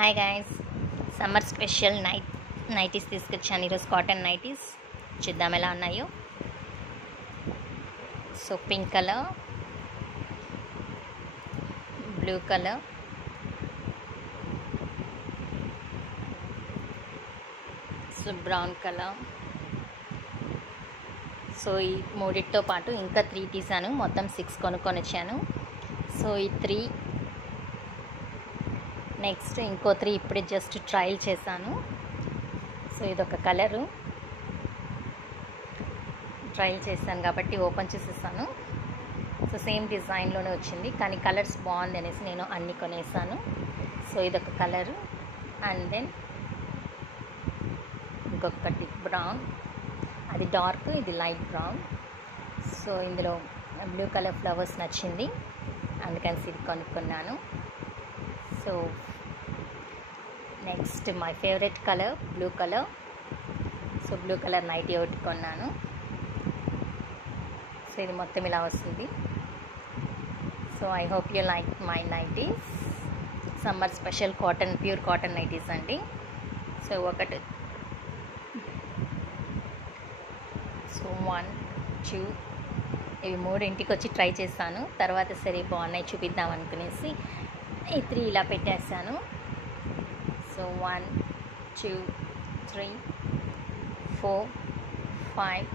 Hi guys, summer special nighties తీసుకొచ్చాను. ఈరోజు cotton nighties చూద్దాం ఎలా ఉన్నాయో. So pink colour, blue colour, so brown colour. So ఈ మూడిటితో పాటు ఇంకా 3 తీసాను. మొత్తం 6 కొనుక్కొని వచ్చాను. సో ఈ 3, నెక్స్ట్ ఇంకో 3 ఇప్పుడే జస్ట్ ట్రయల్ చేశాను. సో ఇదొక కలరు ట్రయల్ చేశాను కాబట్టి ఓపెన్ చేసేసాను. సో సేమ్ డిజైన్లోనే వచ్చింది, కానీ కలర్స్ బాగుంది అనేసి నేను అన్ని కొనేసాను. సో ఇదొక కలరు, అండ్ దెన్ ఇంకొకటి బ్రౌన్, అది డార్క్, ఇది లైట్ బ్రౌన్. సో ఇందులో బ్లూ కలర్ ఫ్లవర్స్ నచ్చింది, అందుకని ఇది కొనుక్కున్నాను. So next my favourite colour blue colour. So blue colour nighty ఒకటి కొన్నాను. సో ఇది మొత్తం ఇలా వస్తుంది. So I hope you like my nighties. Summer special cotton, pure cotton nighties అండి. సో ఒకటి, సో 1, 2 ఇవి 3 ఇంటికి వచ్చి ట్రై చేశాను. తర్వాత సరే బాగున్నాయి చూపిద్దాం అనుకునేసి ఈ 3 ఇలా పెట్టేశాను. So 1, 2, 3, 4, 5,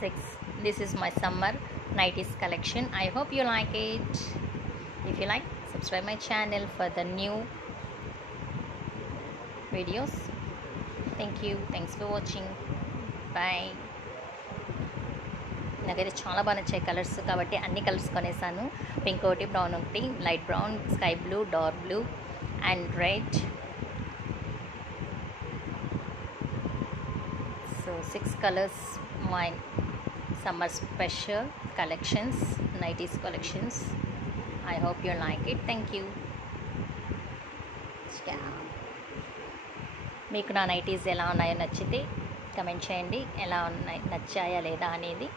6. This is my summer nighties collection. I hope you like it. If you like, subscribe my channel for the new videos. Thank you. Thanks for watching. Bye. నాకైతే చాలా బాగా నచ్చాయి కలర్స్, కాబట్టి అన్ని కలర్స్ కొనేసాను. పింక్ ఒకటి, brown ఒకటి, light brown, sky blue, dark blue and red. So 6 colours my summer special collections, nighties collections. I hope you like it. Thank you. మీకు నా నైటీస్ ఎలా ఉన్నాయో నచ్చితే కమెంట్ చేయండి, ఎలా ఉన్నాయి, నచ్చాయా లేదా అనేది.